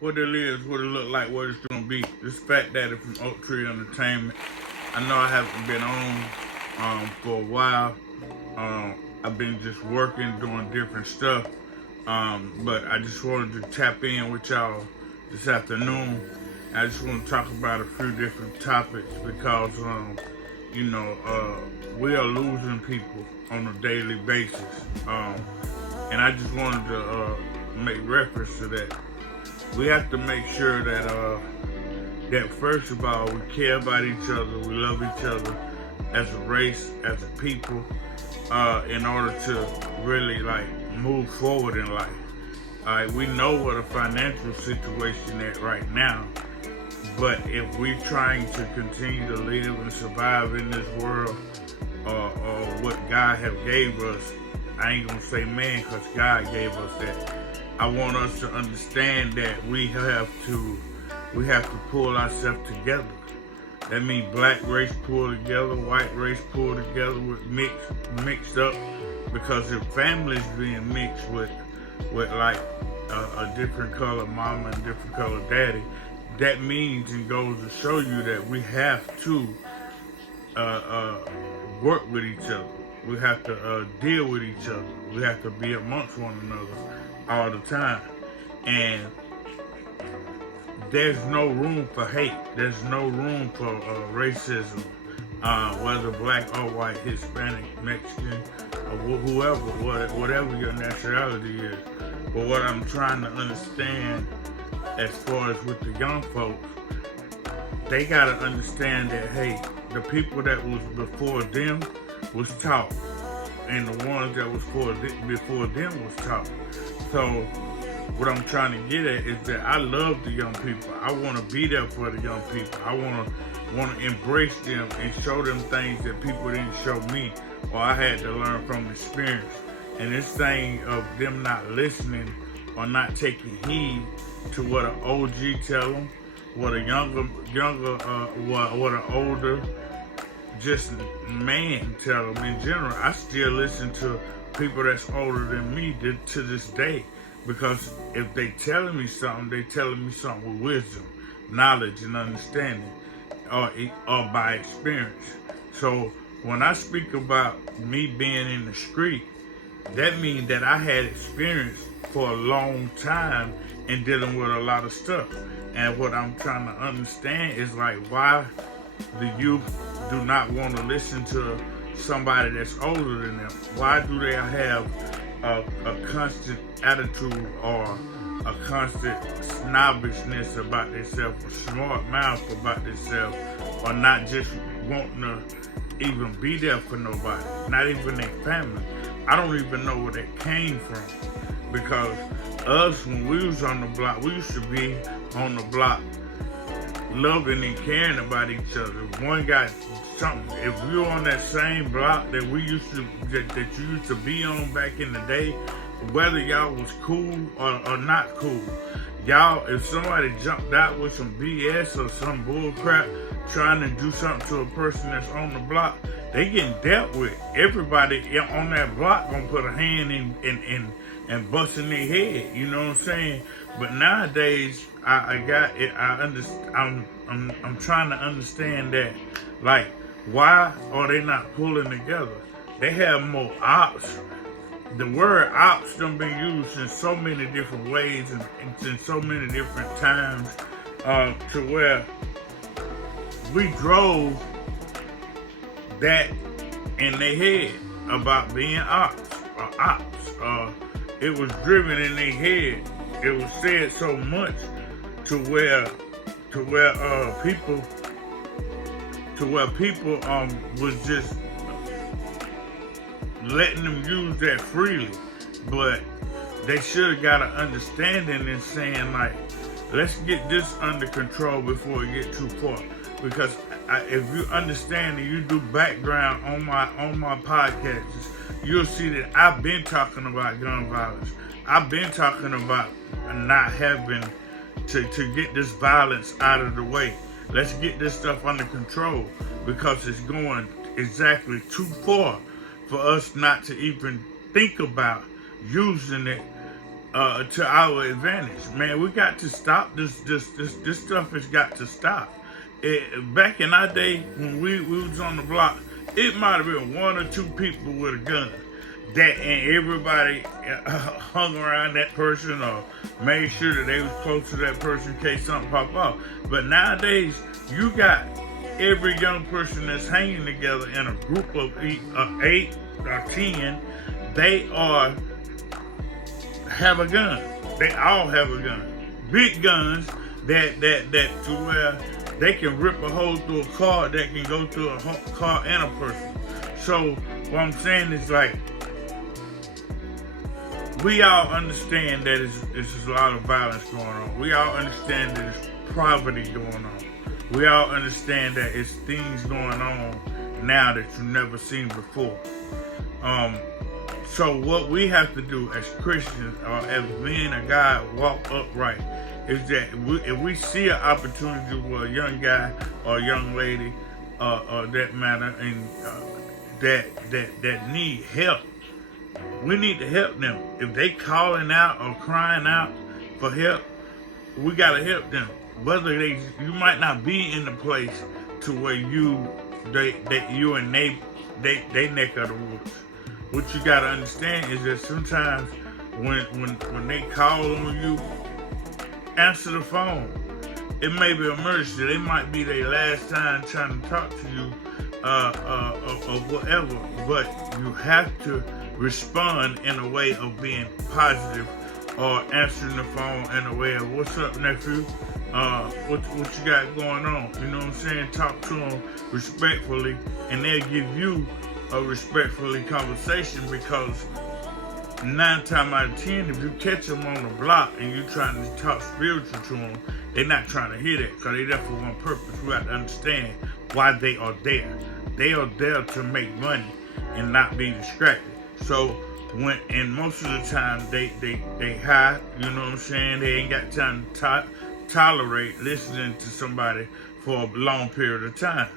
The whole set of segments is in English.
what it is, what it look like, what it's gonna be. This Fat Daddy from Oak Tree Entertainment. I know I haven't been on for a while. I've been just working, doing different stuff. But I just wanted to tap in with y'all this afternoon. I just want to talk about a few different topics because, we are losing people on a daily basis. And I just wanted to make reference to that. We have to make sure that first of all, we care about each other, we love each other as a race, as a people, in order to really move forward in life. We know what a financial situation is right now, but if we're trying to continue to live and survive in this world, or what God have gave us, I ain't gonna say man, because God gave us that. I want us to understand that we have to pull ourselves together. That means black race pull together, white race pull together, with mixed up, because if families being mixed with a different color mama and different color daddy, that means and goes to show you that we have to work with each other. We have to deal with each other. We have to be amongst one another all the time. And there's no room for hate. There's no room for racism, whether black or white, Hispanic, Mexican, or whatever your nationality is. But what I'm trying to understand as far as with the young folks, they gotta understand that, hey, the people that was before them was taught, and the ones that was before them was taught. So what I'm trying to get at is that I love the young people. I want to be there for the young people. I want to embrace them and show them things that people didn't show me, or I had to learn from experience. And this thing of them not listening or not taking heed to what an OG tell them, what a what an older just man tell them in general. I still listen to people that's older than me to this day, because if they telling me something, they telling me something with wisdom, knowledge, and understanding, or by experience. So when I speak about me being in the street, that means that I had experience for a long time in dealing with a lot of stuff. And what I'm trying to understand is why the youth do not want to listen to somebody that's older than them. Why do they have a constant attitude or a constant snobbishness about themselves, a smart mouth about themselves, or not just wanting to even be there for nobody, not even their family? I don't even know where that came from, because us, when we was on the block, we used to be on the block loving and caring about each other. If one got something, if we were on that same block that you used to be on back in the day, whether y'all was cool or not cool, y'all, if somebody jumped out with some BS or some bull crap trying to do something to a person that's on the block, they getting dealt with. Everybody on that block gonna put a hand in and busting their head, you know what I'm saying? But nowadays, I'm trying to understand that, why are they not pulling together? They have more ops. The word ops done been used in so many different ways and in so many different times, to where we drove that in their head about being ops. It was driven in their head. It was said so much to where people was just letting them use that freely. But they should have got an understanding and saying, let's get this under control before we get too far. Because if you understand and you do background on my podcasts, you'll see that I've been talking about gun violence. I've been talking about not having to get this violence out of the way. Let's get this stuff under control, because it's going exactly too far for us not to even think about using it to our advantage. Man, we got to stop this stuff has got to stop. Back in our day when we was on the block, it might have been one or two people with a gun. And everybody hung around that person or made sure that they was close to that person in case something pop off. But nowadays, you got every young person that's hanging together in a group of 8 or 10. They all have a gun. They all have a gun. Big guns that to where they can rip a hole through a car that can go through a car and a person. So what I'm saying is like, we all understand that it's a lot of violence going on. We all understand that it's poverty going on. We all understand that it's things going on now that you've never seen before. So what we have to do as Christians or as men of God walk upright is that if we see an opportunity for a young guy or a young lady or that matter and that need help, we need to help them. If they calling out or crying out for help, we gotta help them. Whether you might not be in the place to where you and they neck of the woods. What you gotta understand is that sometimes when they call on you, answer the phone. It may be an emergency. It might be their last time trying to talk to you or whatever. But you have to respond in a way of being positive or answering the phone in a way of, what's up, nephew? What you got going on? You know what I'm saying? Talk to them respectfully, and they'll give you a respectfully conversation, because 9 times out of 10, if you catch them on the block and you're trying to talk spiritual to them, they're not trying to hear that, because they're there for one purpose. We have to understand why they are there. They are there to make money and not be distracted. So and most of the time they hide, you know what I'm saying? They ain't got time to tolerate listening to somebody for a long period of time.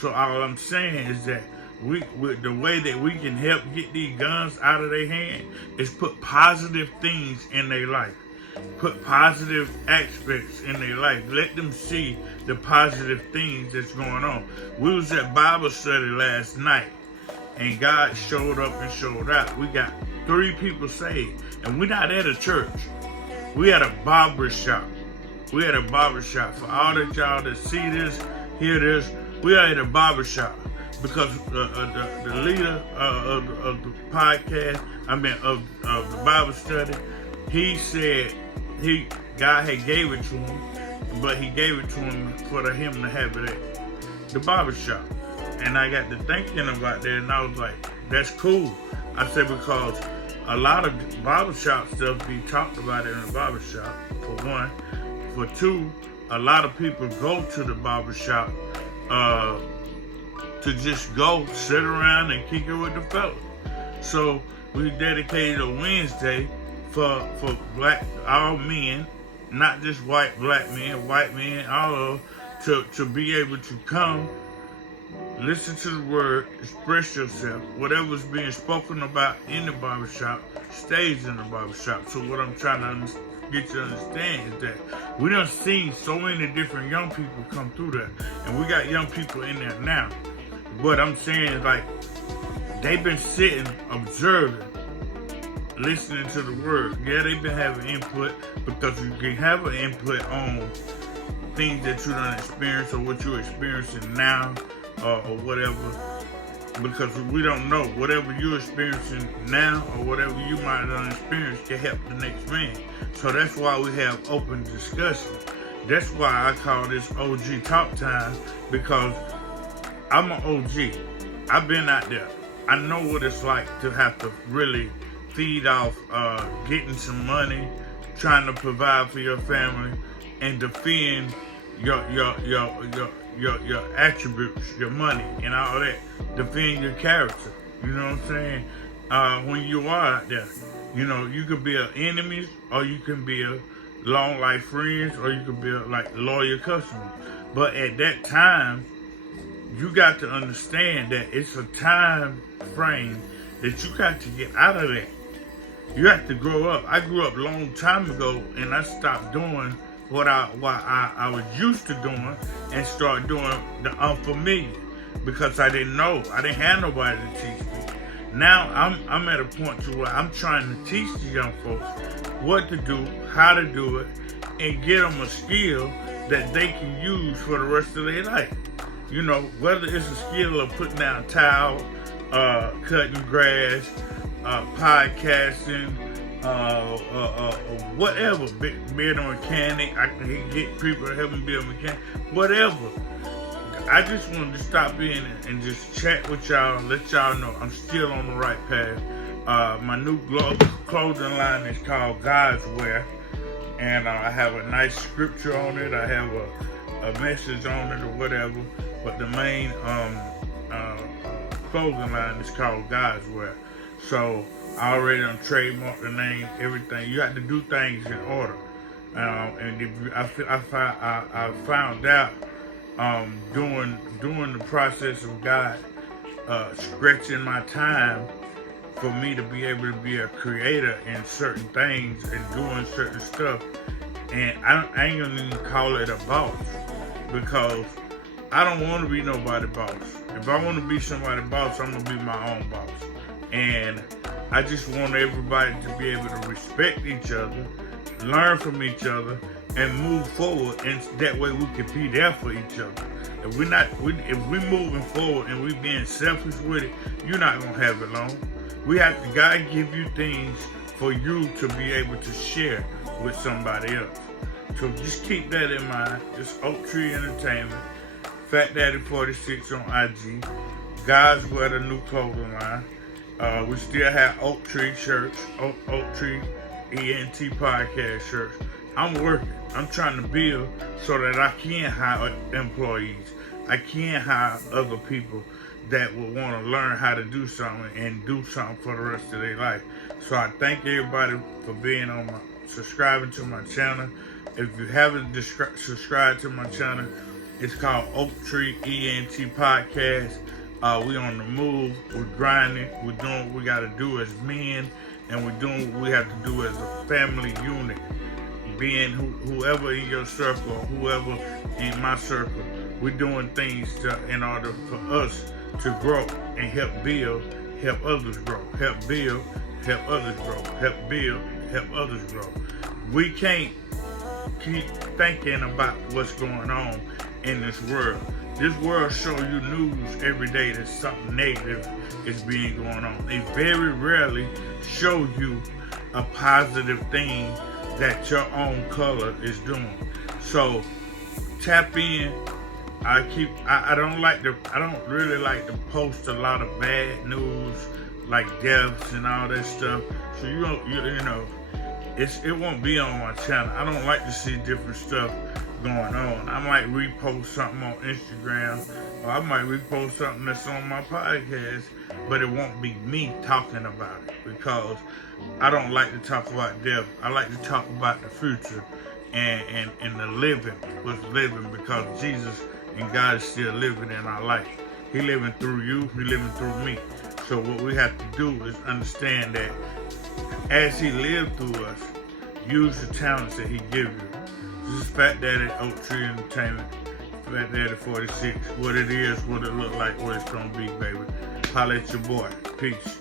So all I'm saying is that the way that we can help get these guns out of their hand is put positive things in their life. Put positive aspects in their life. Let them see the positive things that's going on. We was at Bible study last night, and God showed up and showed out. We got 3 people saved, and we're not at a church. We at a barber shop. We at a barber shop. For all that y'all that see this, hear this, we are at a barber shop. Because the leader of the podcast, of the Bible study, he said God had gave it to him, but he gave it to him for him to have it at the barbershop. And I got to thinking about that, and I was like, that's cool. I said, because a lot of barbershop stuff be talked about in the barbershop, for one. For 2, a lot of people go to the barbershop to just go sit around and kick it with the fellas. So we dedicated a Wednesday for all men, not just white men, all of them, to be able to come, listen to the word, express yourself. Whatever's being spoken about in the barbershop stays in the barbershop. So what I'm trying to get you to understand is that we done seen so many different young people come through there, and we got young people in there now. What I'm saying is, like, they've been sitting, observing, listening to the word. Yeah, they've been having input, because you can have an input on things that you done experienced or what you're experiencing now or whatever. Because we don't know, whatever you're experiencing now or whatever you might have experienced can help the next man. So that's why we have open discussion. That's why I call this OG Talk Time, because I'm an OG. I've been out there. I know what it's like to have to really feed off getting some money, trying to provide for your family, and defend your attributes, your money, and all that. Defend your character. You know what I'm saying? When you are out there, you know, you could be an enemy, or you can be a long life friends, or you could be a loyal customer. But at that time, you got to understand that it's a time frame that you got to get out of that. You have to grow up. I grew up a long time ago, and I stopped doing what I was used to doing and started doing the unfamiliar because I didn't know. I didn't have nobody to teach me. Now I'm at a point to where I'm trying to teach the young folks what to do, how to do it, and get them a skill that they can use for the rest of their life. You know, whether it's a skill of putting down tile, cutting grass, podcasting, whatever, being a mechanic, I can get people to help me be a mechanic, whatever. I just wanted to stop in and just chat with y'all, let y'all know I'm still on the right path. My new clothing line is called God's Wear, and I have a nice scripture on it. I have a message on it or whatever, but the main clothing line is called God's Wear. So I already done trademarked the name, everything. You have to do things in order. And I found out doing the process of God stretching my time for me to be able to be a creator in certain things and doing certain stuff. And I ain't gonna even call it a boss because I don't want to be nobody's boss. If I want to be somebody's boss, I'm gonna be my own boss. And I just want everybody to be able to respect each other, learn from each other, and move forward. And that way we can be there for each other. If we moving forward and we being selfish with it, you're not gonna have it long. God give you things for you to be able to share with somebody else. So just keep that in mind. It's Oak Tree Entertainment, Fat Daddy 46 on IG, God's Wear, the new clothing line. We still have Oak Tree shirts, Oak Tree ENT podcast shirts. I'm working. I'm trying to build so that I can hire employees. I can hire other people that will want to learn how to do something and do something for the rest of their life. So I thank everybody for being subscribing to my channel. If you haven't subscribed to my channel, it's called Oak Tree ENT Podcast. We on the move, we're grinding, we're doing what we gotta do as men, and we're doing what we have to do as a family unit. Being whoever in your circle, or whoever in my circle, we're doing things in order for us to grow and help build, help others grow, help build, help others grow, help build, help others grow. We can't keep thinking about what's going on in this world. This world show you news every day that something negative is being going on. They very rarely show you a positive thing that your own color is doing. So tap in. I don't really like to post a lot of bad news like deaths and all that stuff. So you know, it won't be on my channel. I don't like to see different stuff going on. I might repost something on Instagram, or I might repost something that's on my podcast, but it won't be me talking about it because I don't like to talk about death. I like to talk about the future and the living, what's living, because Jesus and God is still living in our life. He living through you, He living through me. So what we have to do is understand that as He lived through us, use the talents that He gives you. This is Fat Daddy Oak Tree Entertainment, Fat Daddy 46. What it is, what it look like, what it's gonna be, baby. Holla at your boy. Peace.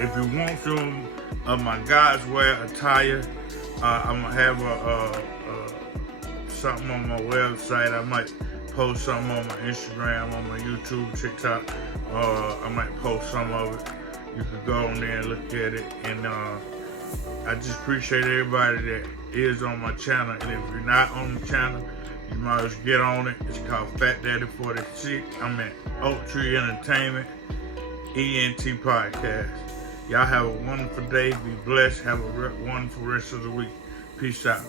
If you want some of my God's Wear attire, I'm gonna have something on my website. I might post something on my Instagram, on my YouTube, TikTok. I might post some of it. You can go on there and look at it. And I just appreciate everybody that is on my channel. And if you're not on the channel, you might as well get on it. It's called Fat Daddy 46. I'm at Oak Tree Entertainment, ENT Podcast. Y'all have a wonderful day. Be blessed. Have a wonderful rest of the week. Peace out.